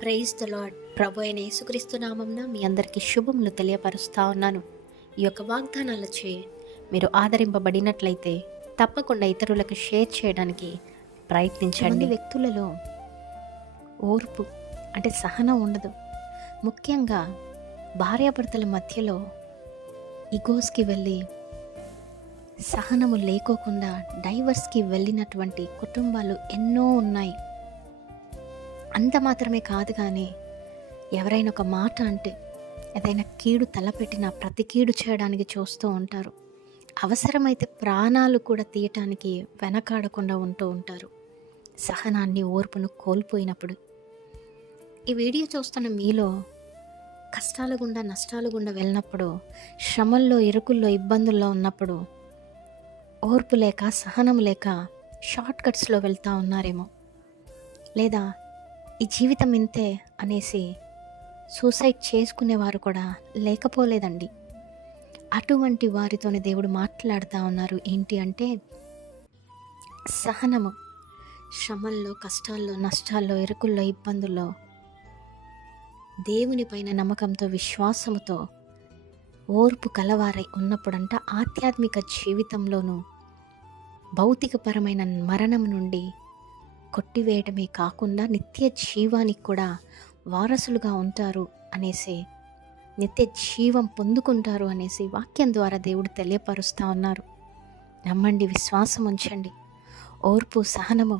Praise the lord. ప్రభు అయిన యేసుక్రీస్తు నామమున మీ అందరికీ శుభములు తెలియపరుస్తా ఉన్నాను. ఈ యొక్క వాగ్దానాలచే మీరు ఆదరింపబడినట్లయితే తప్పకుండా ఇతరులకు షేర్ చేయడానికి ప్రయత్నించండి. వ్యక్తులలో ఓర్పు అంటే సహనం ఉండదు. ముఖ్యంగా భార్యాభర్తల మధ్యలో ఇగోస్కి వెళ్ళి సహనము లేకోకుండా డైవర్స్కి వెళ్ళినటువంటి కుటుంబాలు ఎన్నో ఉన్నాయి. అంత మాత్రమే కాదు, కానీ ఎవరైనా ఒక మాట అంటే ఏదైనా కీడు తలపెట్టినా ప్రతి కీడు చేయడానికి చూస్తూ ఉంటారు. అవసరమైతే ప్రాణాలు కూడా తీయటానికి వెనకాడకుండా ఉంటూ ఉంటారు. సహనాన్ని, ఓర్పును కోల్పోయినప్పుడు ఈ వీడియో చూస్తున్న మీలో కష్టాల గుండా, నష్టాల గుండా వెళ్ళినప్పుడు, శ్రమల్లో, ఇరుకుల్లో, ఇబ్బందుల్లో ఉన్నప్పుడు ఓర్పు లేక, సహనం లేక షార్ట్ కట్స్లో వెళ్తూ ఉన్నారేమో, లేదా ఈ జీవితం ఇంతే అనేసి సూసైడ్ చేసుకునేవారు కూడా లేకపోలేదండి. అటువంటి వారితోనే దేవుడు మాట్లాడుతూ ఉన్నారు. ఏంటి అంటే సహనము. శ్రమల్లో, కష్టాల్లో, నష్టాల్లో, ఇరుకుల్లో, ఇబ్బందుల్లో దేవుని పైన నమ్మకంతో, విశ్వాసముతో ఓర్పు కలవారై ఉన్నప్పుడంట ఆధ్యాత్మిక జీవితంలోనూ భౌతికపరమైన మరణం నుండి కొట్టివేయటమే కాకుండా నిత్య జీవానికి కూడా వారసులుగా ఉంటారు అనేసి, నిత్య జీవం పొందుకుంటారు అనేసి వాక్యం ద్వారా దేవుడు తెలియపరుస్తూ ఉన్నారు. నమ్మండి, విశ్వాసం ఉంచండి. ఓర్పు, సహనము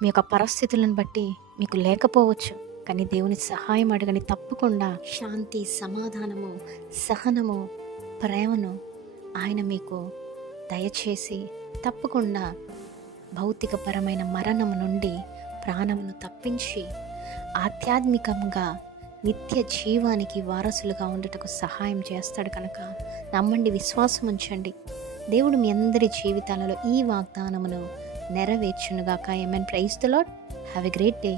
మీ యొక్క పరిస్థితులను బట్టి మీకు లేకపోవచ్చు, కానీ దేవుని సహాయం అడగని తప్పకుండా శాంతి, సమాధానము, సహనము, ప్రేమను ఆయన మీకు దయచేసి తప్పకుండా భౌతికపరమైన మరణము నుండి ప్రాణమును తప్పించి ఆధ్యాత్మికంగా నిత్య జీవానికి వారసులుగా ఉండటకు సహాయం చేస్తాడు కనుక నమ్మండి, విశ్వాసం ఉంచండి. దేవుడు మీ అందరి జీవితాలలో ఈ వాగ్దానమును నెరవేర్చునుగాక. Amen. Praise the lord. Have a great day.